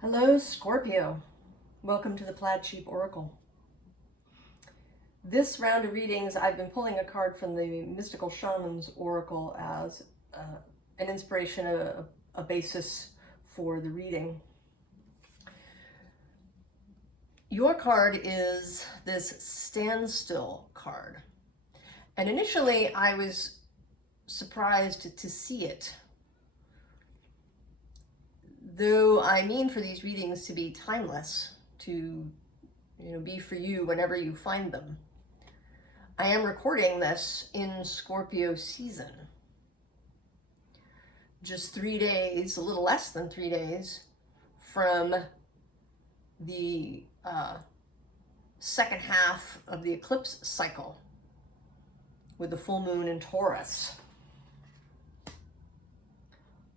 Hello, Scorpio. Welcome to the Plaid Sheep Oracle. This round of readings, I've been pulling a card from the Mystical Shaman's Oracle as an inspiration, a basis for the reading. Your card is this standstill card. And initially, I was surprised to see it. Though I mean for these readings to be timeless, to be for you whenever you find them. I am recording this in Scorpio season. Just 3 days, a little less than 3 days from the second half of the eclipse cycle with the full moon in Taurus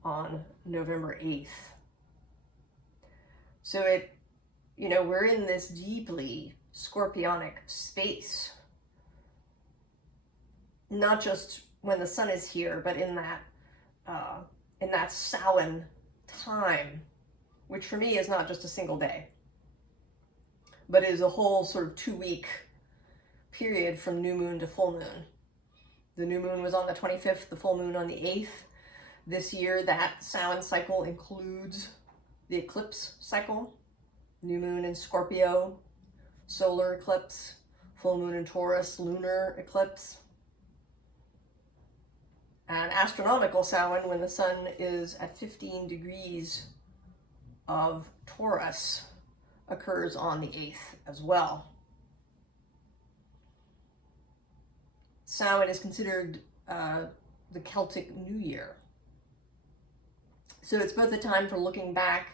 on November 8th. So we're in this deeply scorpionic space. Not just when the sun is here, but in that Samhain time, which for me is not just a single day, but is a whole sort of 2-week period from new moon to full moon. The new moon was on the 25th, the full moon on the 8th. This year, that Samhain cycle includes the eclipse cycle, new moon in Scorpio, solar eclipse, full moon in Taurus, lunar eclipse, and astronomical Samhain when the sun is at 15 degrees of Taurus occurs on the 8th as well. Samhain is considered the Celtic New Year. So it's both a time for looking back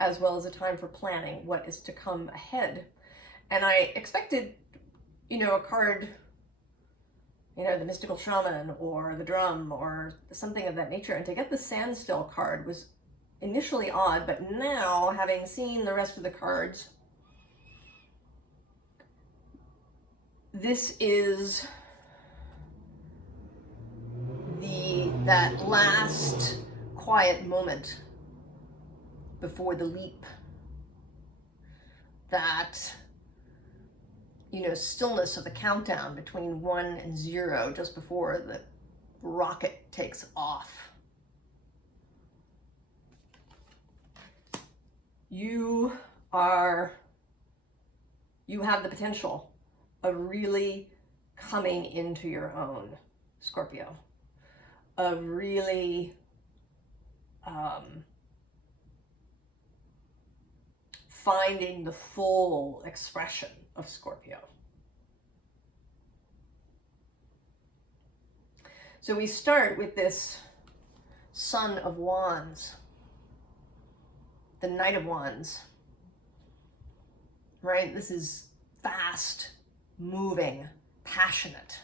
as well as a time for planning what is to come ahead. And I expected, a card, the Mystical Shaman or the Drum or something of that nature. And to get the Standstill card was initially odd, but now, having seen the rest of the cards, this is that last quiet moment before the leap, that stillness of the countdown between 1 and 0 just before the rocket takes off. You have the potential of really coming into your own, Scorpio, of really finding the full expression of Scorpio. So we start with this Son of Wands, the Knight of Wands, right? This is fast, moving, passionate,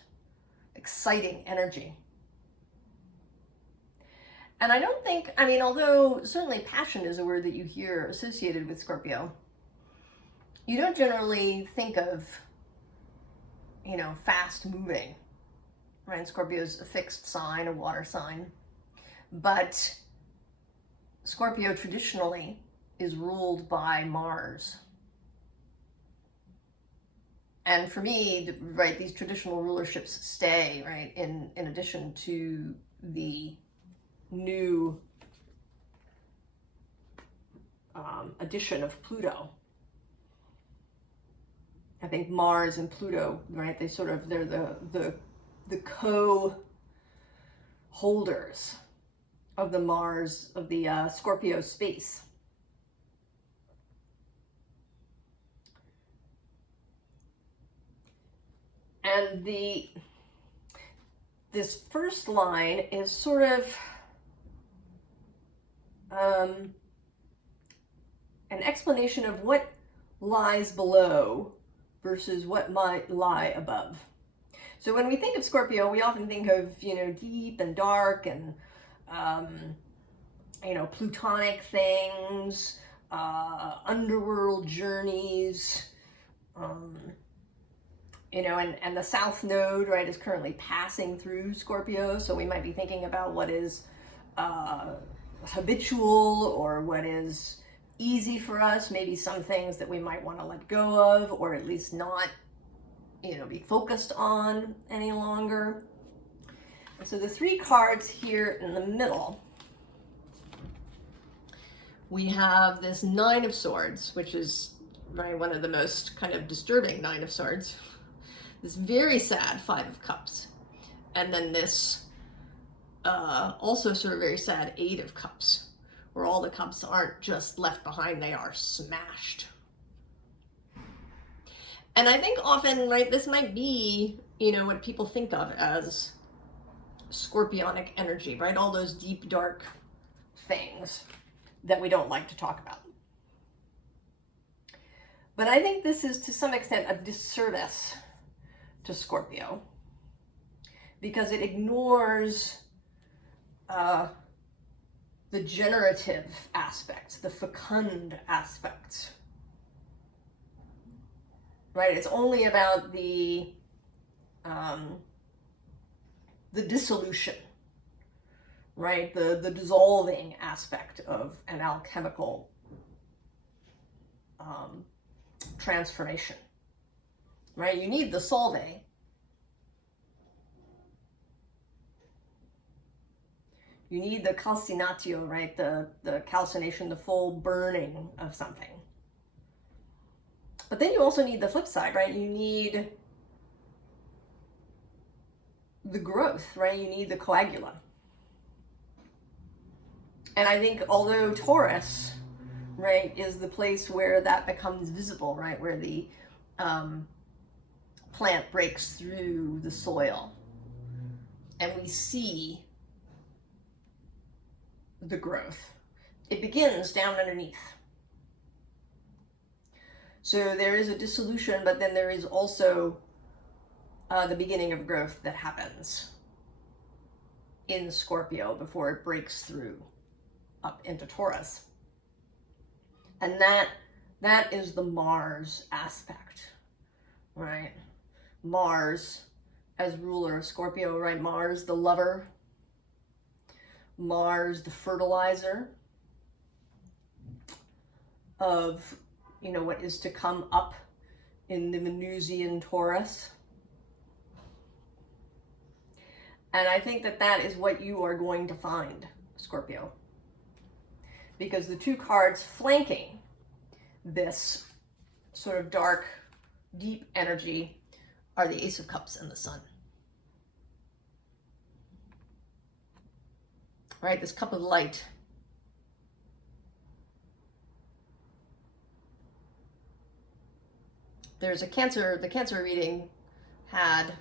exciting energy. And I don't think, although certainly passion is a word that you hear associated with Scorpio, you don't generally think of, fast moving, right? Scorpio's a fixed sign, a water sign. But Scorpio traditionally is ruled by Mars. And for me, right, these traditional rulerships stay, right, in addition to the new addition of Pluto. I think Mars and Pluto, right, they're the co-holders of the Mars, of the Scorpio space. And this first line is sort of an explanation of what lies below versus what might lie above. So when we think of Scorpio, we often think of, deep and dark and, plutonic things, underworld journeys, and the South Node, right, is currently passing through Scorpio. So we might be thinking about what is habitual or what is easy for us, maybe some things that we might want to let go of, or at least not, be focused on any longer. And so the 3 cards here in the middle, we have this 9 of Swords, which is one of the most kind of disturbing 9 of Swords. This very sad 5 of Cups. And then this also sort of very sad 8 of Cups, where all the cups aren't just left behind, they are smashed. And I think often, this might be, what people think of as scorpionic energy, all those deep, dark things that we don't like to talk about. But I think this is to some extent a disservice to Scorpio, because it ignores the generative aspects, the fecund aspects. It's only about the dissolution, the dissolving aspect of an alchemical transformation. You need the solve. You need the calcinatio, the calcination, the full burning of something. But then you also need the flip side, You need the growth, You need the coagula. And I think although Taurus, is the place where that becomes visible, where the plant breaks through the soil and we see the growth. It begins down underneath. So there is a dissolution, but then there is also the beginning of growth that happens in Scorpio before it breaks through up into Taurus. And that is the Mars aspect, Mars as ruler of Scorpio, Mars, the lover. Mars, the fertilizer of, what is to come up in the Venusian Taurus. And I think that is what you are going to find, Scorpio. Because the 2 cards flanking this sort of dark, deep energy are the Ace of Cups and the Sun. This cup of light. There's the Cancer reading had,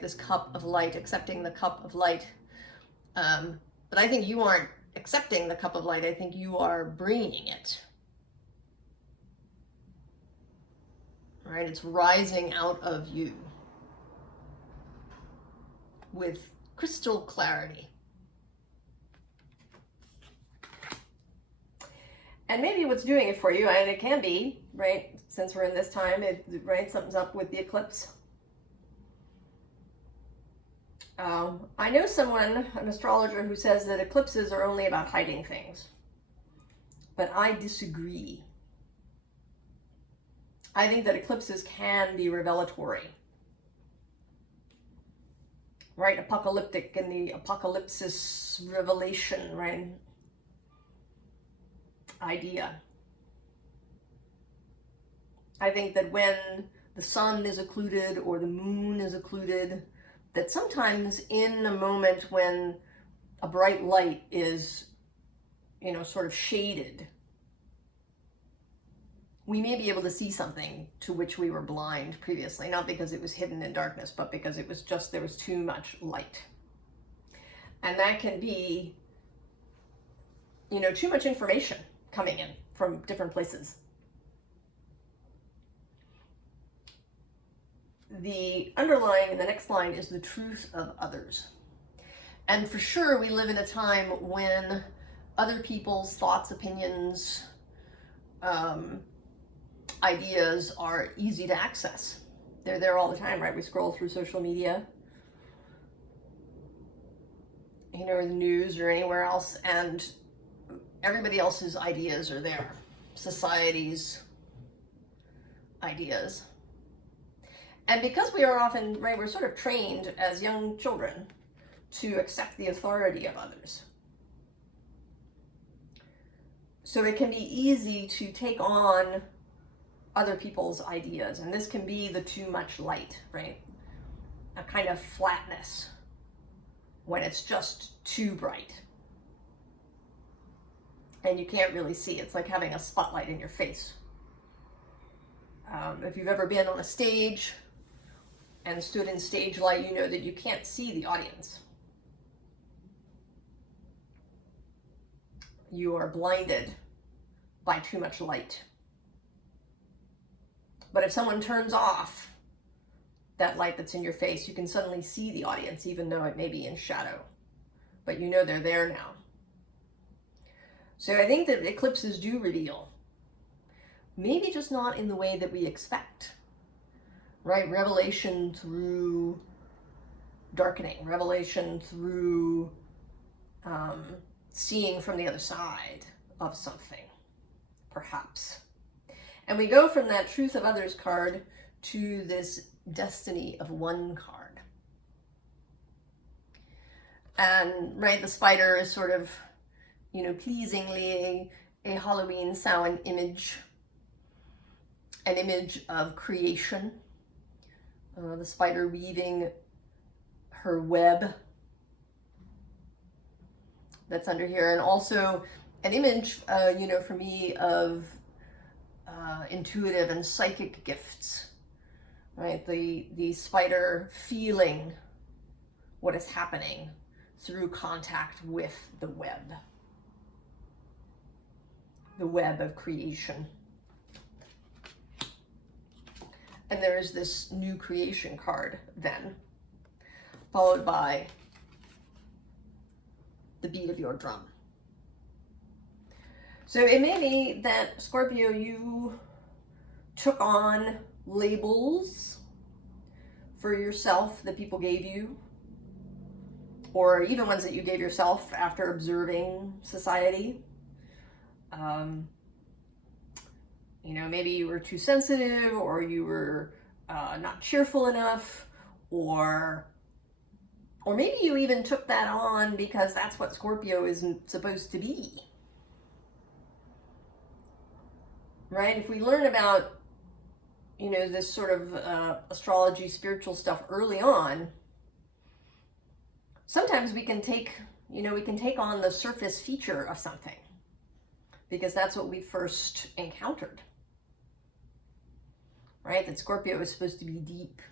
this cup of light, accepting the cup of light. But I think you aren't accepting the cup of light. I think you are bringing it. It's rising out of you with crystal clarity. And maybe what's doing it for you, and it can be, since we're in this time, something's up with the eclipse. I know someone, an astrologer, who says that eclipses are only about hiding things. But I disagree. I think that eclipses can be revelatory. Apocalyptic, and the apocalypsis revelation, idea. I think that when the sun is occluded or the moon is occluded, that sometimes in a moment when a bright light is, sort of shaded, we may be able to see something to which we were blind previously, not because it was hidden in darkness, but because it was just, there was too much light. And that can be, too much information coming in from different places. The underlying in the next line is the truth of others. And for sure, we live in a time when other people's thoughts, opinions, ideas are easy to access. They're there all the time, We scroll through social media, or the news or anywhere else, and everybody else's ideas are there, society's ideas. And because we are often, right, we're sort of trained as young children to accept the authority of others. So it can be easy to take on other people's ideas, and this can be the too much light, right? A kind of flatness when it's just too bright. And you can't really see. It's like having a spotlight in your face. If you've ever been on a stage and stood in stage light, you know that you can't see the audience. You are blinded by too much light. But if someone turns off that light that's in your face, you can suddenly see the audience, even though it may be in shadow. But you know they're there now. So I think that eclipses do reveal. Maybe just not in the way that we expect. Right? Revelation through darkening. Revelation through seeing from the other side of something, perhaps. And we go from that truth of others card to this destiny of one card. And, right, the spider is sort of, you know, pleasingly a Halloween Samhain image, an image of creation. The spider weaving her web that's under here, and also an image, you know, for me of intuitive and psychic gifts, right? The spider feeling what is happening through contact with the web of creation. And there is this new creation card then, followed by the beat of your drum. So it may be that, Scorpio, you took on labels for yourself that people gave you, or even ones that you gave yourself after observing society. You know, maybe you were too sensitive, or you were not cheerful enough, or maybe you even took that on because that's what Scorpio is supposed to be. Right? If we learn about, you know, this sort of astrology, spiritual stuff early on, sometimes we can take, you know, we can take on the surface feature of something because that's what we first encountered. Right? That Scorpio is supposed to be deep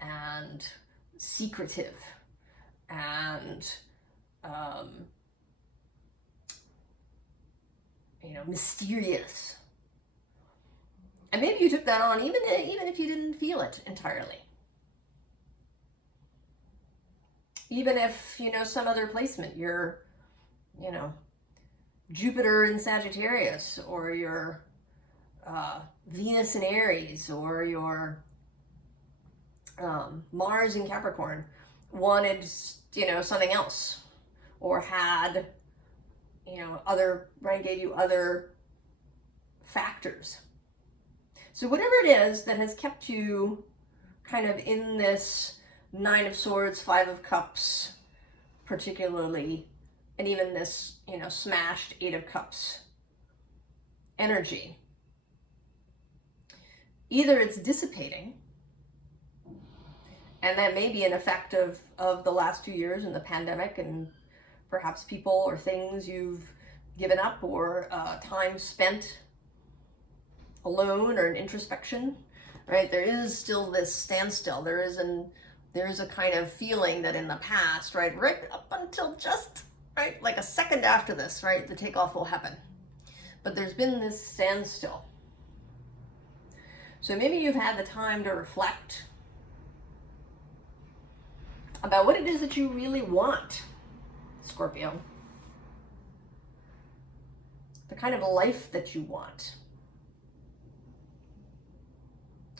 and secretive and, you know, mysterious. And maybe you took that on even if you didn't feel it entirely. Even if, you know, some other placement, you're, you know, Jupiter in Sagittarius, or your Venus in Aries, or your Mars in Capricorn, wanted, you know, something else, or had, you know, other, right, gave you other factors. So whatever it is that has kept you kind of in this Nine of Swords, Five of Cups, particularly, and even this, you know, smashed Eight of Cups energy, either it's dissipating, and that may be an effect of the last 2 years and the pandemic, and perhaps people or things you've given up, or time spent alone, or an introspection, right? There is still this standstill. There is a kind of feeling that in the past, right up until just, right, like a second after this, right, the takeoff will happen. But there's been this standstill. So maybe you've had the time to reflect about what it is that you really want, Scorpio. The kind of life that you want.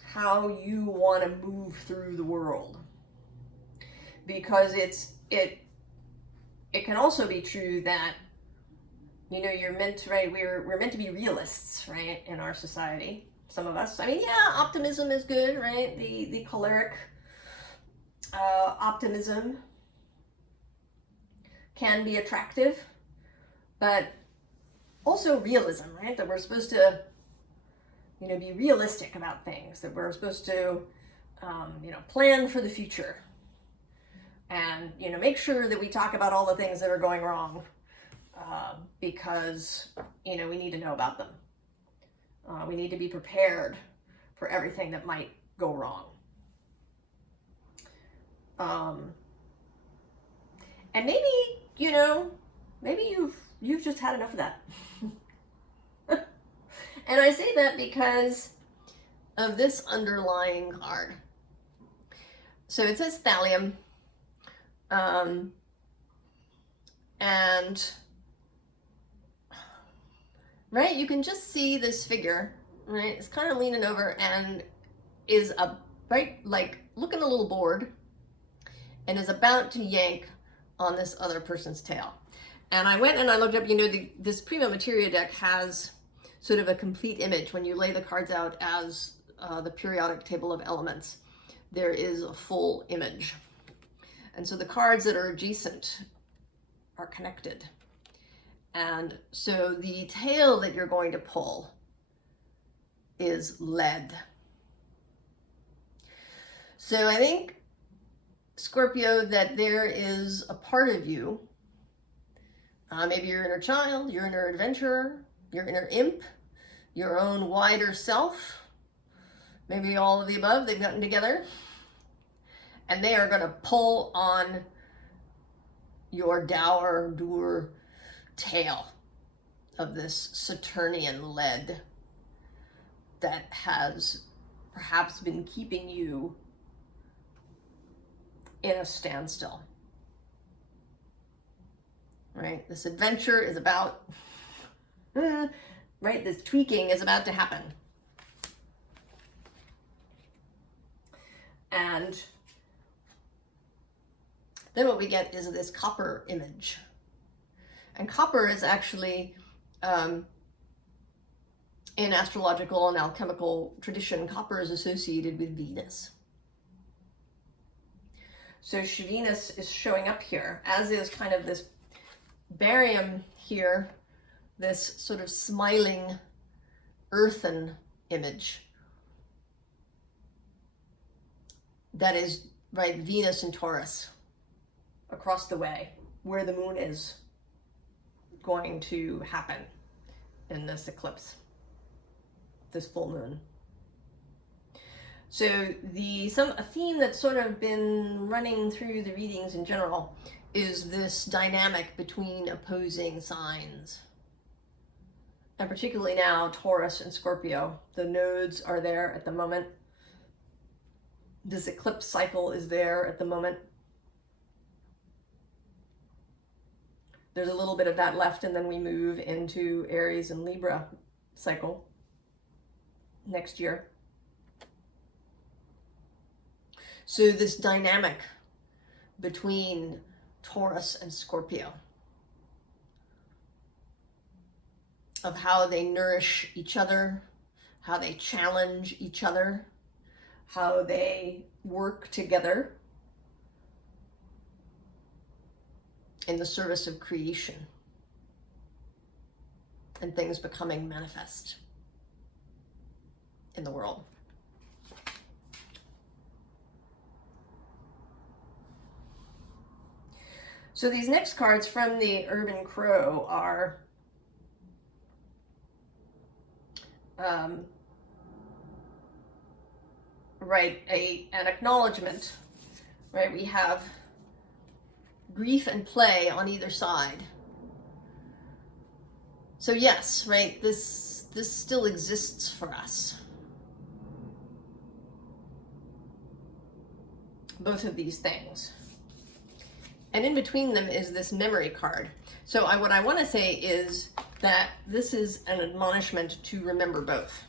How you want to move through the world. Because it can also be true that you know, you're meant to, right, we're meant to be realists, right, in our society. Some of us. I mean, yeah, optimism is good, right? The choleric optimism can be attractive, but also realism, right? That we're supposed to, you know, be realistic about things, that we're supposed to, you know, plan for the future and, you know, make sure that we talk about all the things that are going wrong because, you know, we need to know about them. We need to be prepared for everything that might go wrong. And maybe, you know, maybe you've just had enough of that. And I say that because of this underlying card. So it says thallium. And right, you can just see this figure, right? It's kind of leaning over and is right, like looking a little bored and is about to yank on this other person's tail. And I went and I looked up, you know, this Prima Materia deck has sort of a complete image. When you lay the cards out as the periodic table of elements, there is a full image. And so the cards that are adjacent are connected. And so the tail that you're going to pull is lead. So I think, Scorpio, that there is a part of you, maybe your inner child, your inner adventurer, your inner imp, your own wider self, maybe all of the above, they've gotten together, and they are going to pull on your dour tail of this Saturnian lead that has perhaps been keeping you in a standstill. Right? This adventure is about, right? This tweaking is about to happen. And then what we get is this copper image. And copper is actually, in astrological and alchemical tradition, copper is associated with Venus. So Venus is showing up here, as is kind of this barium here, this sort of smiling earthen image that is, right, Venus and Taurus across the way, where the moon is going to happen in this eclipse, this full moon. So a theme that's sort of been running through the readings in general is this dynamic between opposing signs. And particularly now, Taurus and Scorpio. The nodes are there at the moment. This eclipse cycle is there at the moment. There's a little bit of that left, and then we move into Aries and Libra cycle next year. So this dynamic between Taurus and Scorpio, of how they nourish each other, how they challenge each other, how they work together in the service of creation and things becoming manifest in the world. So these next cards from the Urban Crow are right, an acknowledgement, right? We have grief and play on either side. So yes, right, this still exists for us. Both of these things. And in between them is this memory card. So what I want to say is that this is an admonishment to remember both.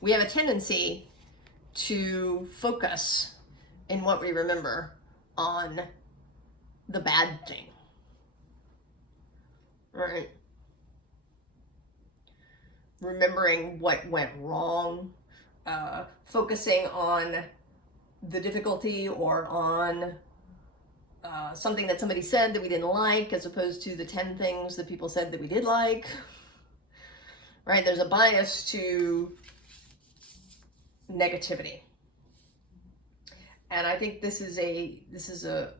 We have a tendency to focus in what we remember on the bad thing, right? remembering what went wrong, focusing on the difficulty or on something that somebody said that we didn't like, as opposed to the 10 things that people said that we did like, right? There's a bias to negativity. And I think this is a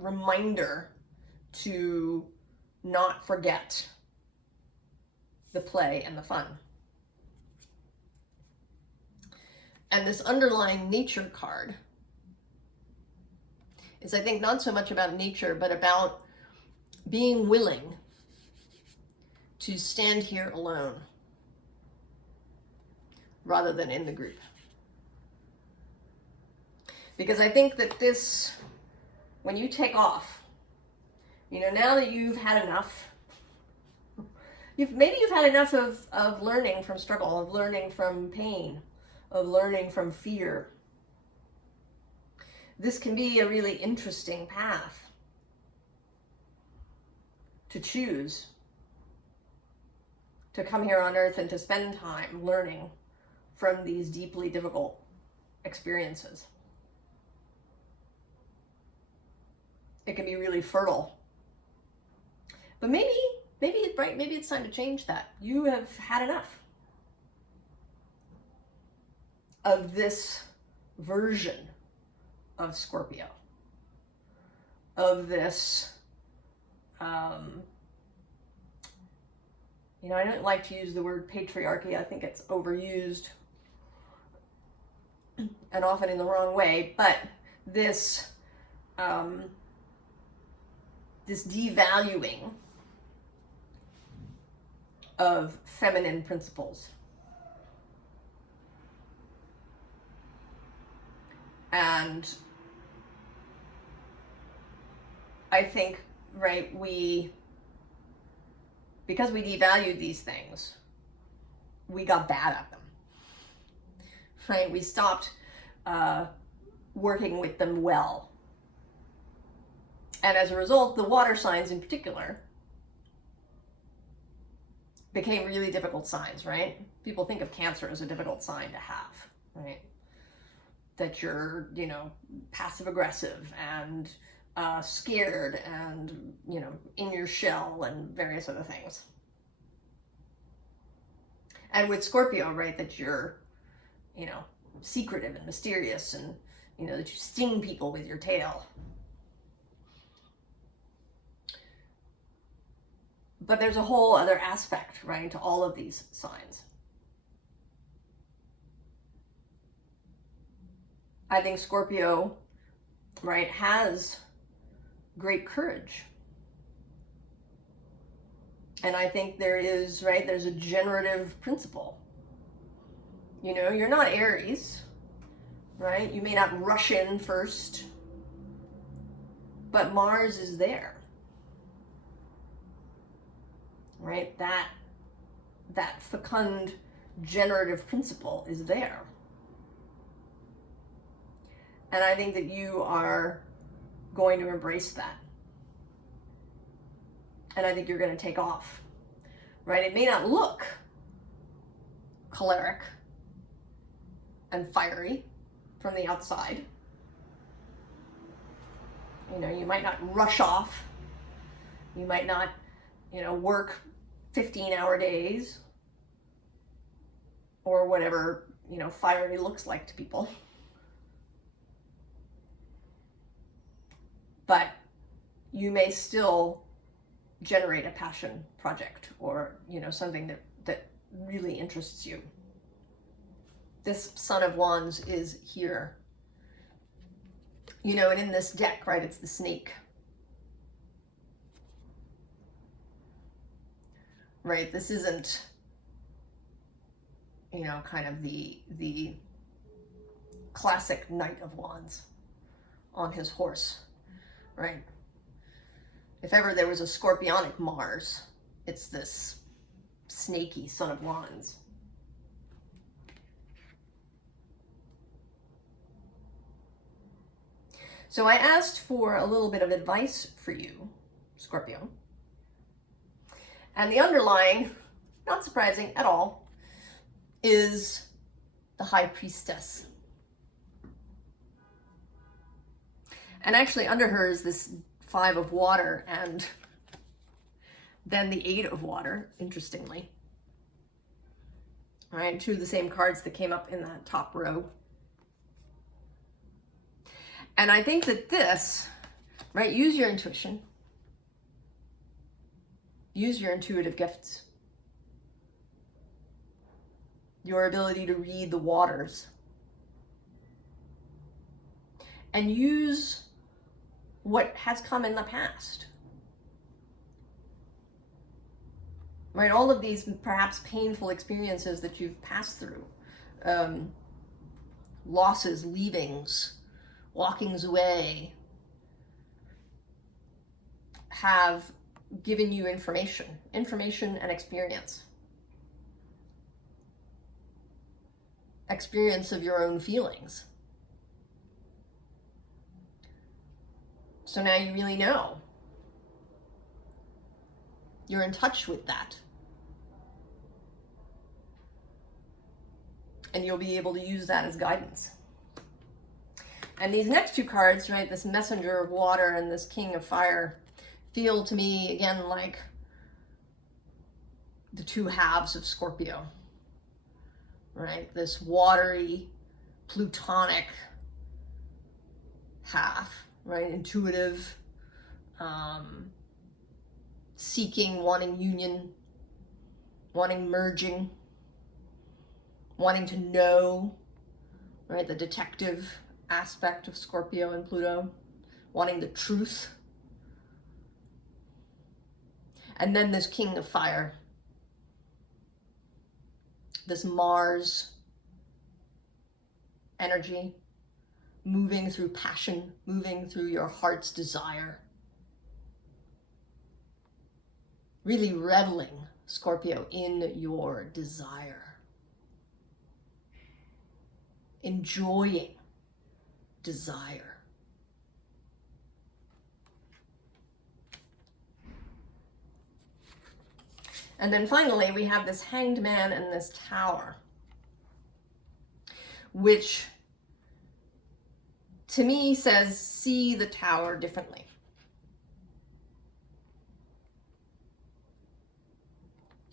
reminder to not forget the play and the fun. And this underlying nature card is, I think, not so much about nature, but about being willing to stand here alone rather than in the group. Because I think that this, when you take off, now that you've had enough, maybe you've had enough of learning from struggle, of learning from pain, of learning from fear. This can be a really interesting path to choose, to come here on earth and to spend time learning from these deeply difficult experiences. It can be really fertile. But maybe it's time to change that. You have had enough of this version of Scorpio, of this, I don't like to use the word patriarchy. I think it's overused and often in the wrong way, but this devaluing of feminine principles. And I think, right, because we devalued these things, we got bad at them, right? We stopped working with them well. And as a result, the water signs in particular became really difficult signs, right? People think of Cancer as a difficult sign to have, right? That you're, passive aggressive and scared and, in your shell and various other things. And with Scorpio, right, that you're, secretive and mysterious and, that you sting people with your tail. But there's a whole other aspect, right, to all of these signs. I think Scorpio, right, has great courage. And I think there's a generative principle. You're not Aries, right? You may not rush in first, but Mars is there. Right? That fecund generative principle is there. And I think that you are going to embrace that. And I think you're going to take off. Right? It may not look choleric and fiery from the outside. You might not rush off. You might not, work 15-hour days or whatever, fiery looks like to people. But you may still generate a passion project or, something that really interests you. This Son of Wands is here. And in this deck, right, it's the snake. Right, this isn't, kind of the classic Knight of Wands on his horse, right? If ever there was a scorpionic Mars, it's this snaky Son of Wands. So I asked for a little bit of advice for you, Scorpio. And the underlying, not surprising at all, is the High Priestess. And actually under her is this 5 of water and then the 8 of water, interestingly. All right, 2 of the same cards that came up in that top row. And I think that this, right, use your intuition. Use your intuitive gifts. Your ability to read the waters. And use what has come in the past. Right, all of these perhaps painful experiences that you've passed through. Losses, leavings, walkings away, have given you information and experience. Experience of your own feelings. So now you really know. You're in touch with that. And you'll be able to use that as guidance. And these next 2 cards, right, this Messenger of Water and this King of Fire, feel to me, again, like the 2 halves of Scorpio. Right? This watery, plutonic half, right? Intuitive, seeking, wanting union, wanting merging, wanting to know, right? The detective aspect of Scorpio and Pluto, wanting the truth. And then this King of Fire, this Mars energy, moving through passion, moving through your heart's desire. Really reveling, Scorpio, in your desire. Enjoying desire. And then finally, we have this Hanged Man and this Tower, which to me says, see the Tower differently.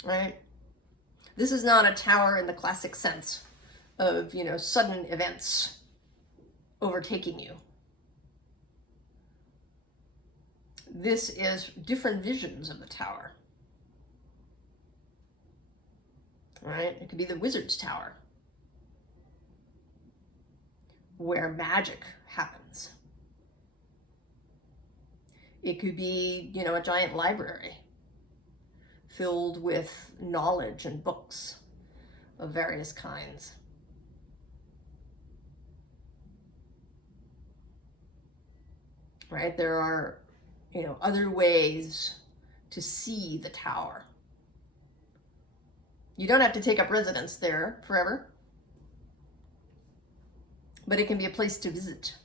Right? This is not a tower in the classic sense of, sudden events overtaking you. This is different visions of the Tower. Right? It could be the Wizard's Tower, where magic happens. It could be, a giant library filled with knowledge and books of various kinds. Right? There are, other ways to see the Tower. You don't have to take up residence there forever, but it can be a place to visit.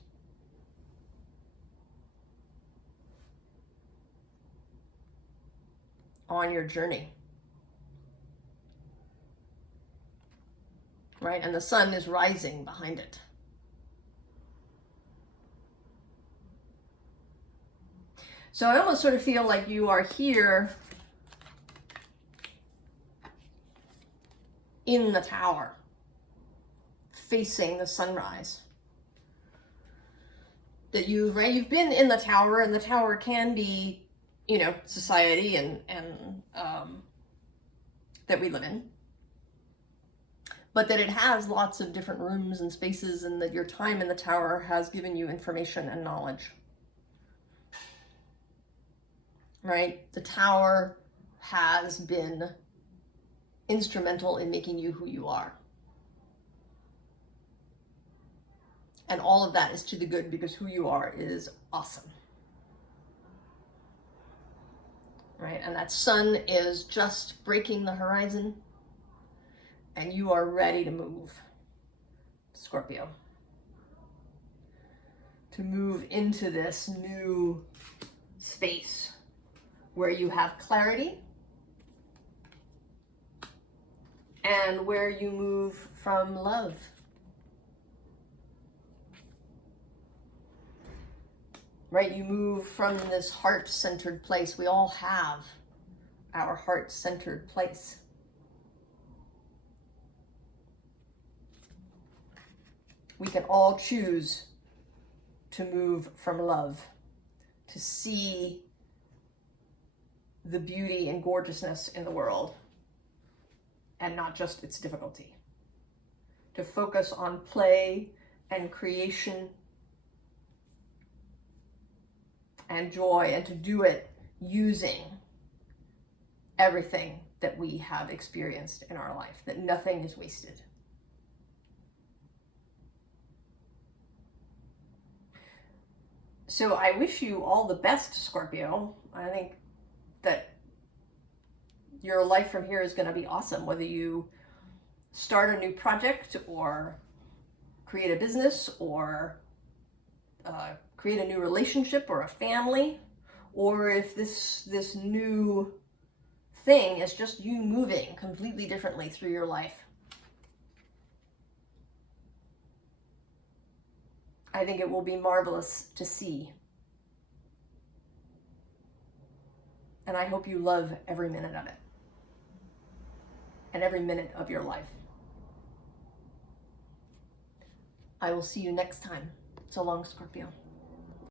On your journey. Right? And the sun is rising behind it. So I almost sort of feel like you are here in the Tower, facing the sunrise. That you've been in the Tower, and the Tower can be, society and that we live in. But that it has lots of different rooms and spaces, and that your time in the Tower has given you information and knowledge. Right? The Tower has been instrumental in making you who you are. And all of that is to the good, because who you are is awesome. Right? And that sun is just breaking the horizon, and you are ready to move, Scorpio. To move into this new space where you have clarity, and where you move from love. Right? You move from this heart-centered place. We all have our heart-centered place. We can all choose to move from love, to see the beauty and gorgeousness in the world, and not just its difficulty. To focus on play and creation and joy, and to do it using everything that we have experienced in our life, that nothing is wasted. So I wish you all the best, Scorpio. I think that your life from here is going to be awesome, whether you start a new project or create a business or create a new relationship or a family, or if this new thing is just you moving completely differently through your life. I think it will be marvelous to see. And I hope you love every minute of it. And every minute of your life. I will see you next time. So long, Scorpio.